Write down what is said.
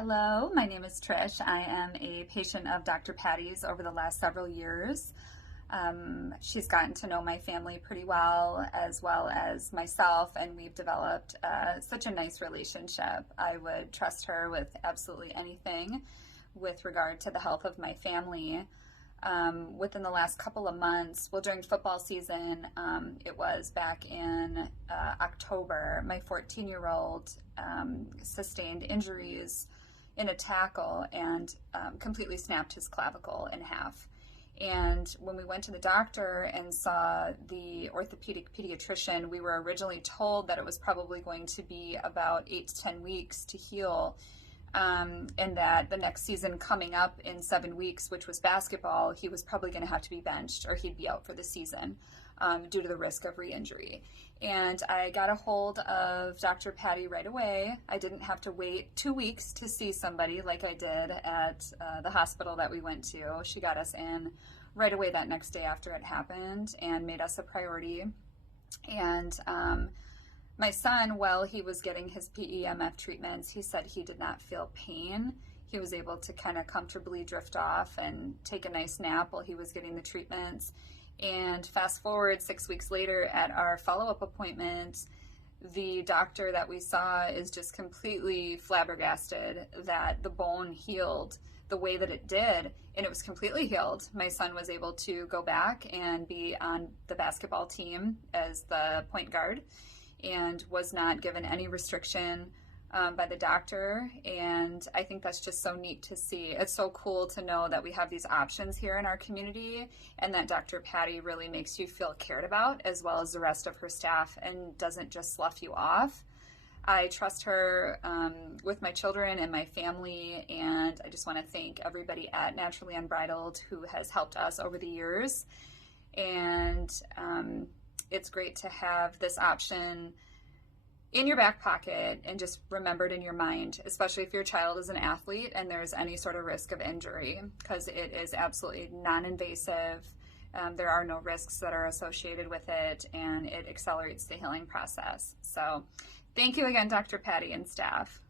Hello, my name is Trish. I am a patient of Dr. Patty's over the last several years. She's gotten to know my family pretty well as myself, and we've developed such a nice relationship. I would trust her with absolutely anything with regard to the health of my family. Within the last couple of months, well, during football season, it was back in October, my 14-year-old sustained injuries in a tackle and completely snapped his clavicle in half. And when we went to the doctor and saw the orthopedic pediatrician, we were originally told that it was probably going to be about 8 to 10 weeks to heal, and that the next season coming up in 7 weeks, which was basketball, he was probably going to have to be benched or he'd be out for the season due to the risk of re-injury. And I got a hold of Dr. Patty right away. I didn't have to wait 2 weeks to see somebody like I did at the hospital that we went to. She got us in right away that next day after it happened and made us a priority. And my son, while he was getting his PEMF treatments, he said he did not feel pain. He was able to kind of comfortably drift off and take a nice nap while he was getting the treatments. And fast forward 6 weeks later at our follow-up appointment, the doctor that we saw is just completely flabbergasted that the bone healed the way that it did, and it was completely healed. My son was able to go back and be on the basketball team as the point guard and was not given any restriction by the doctor. And I think that's just so neat to see. It's so cool to know that we have these options here in our community and that Dr. Patty really makes you feel cared about, as well as the rest of her staff, and doesn't just slough you off. I trust her with my children and my family, and I just want to thank everybody at Naturally Unbridled who has helped us over the years. And it's great to have this option in your back pocket and just remembered in your mind, especially if your child is an athlete and there's any sort of risk of injury, because it is absolutely non-invasive. There are no risks that are associated with it, and it accelerates the healing process. So thank you again, Dr. Patty and staff.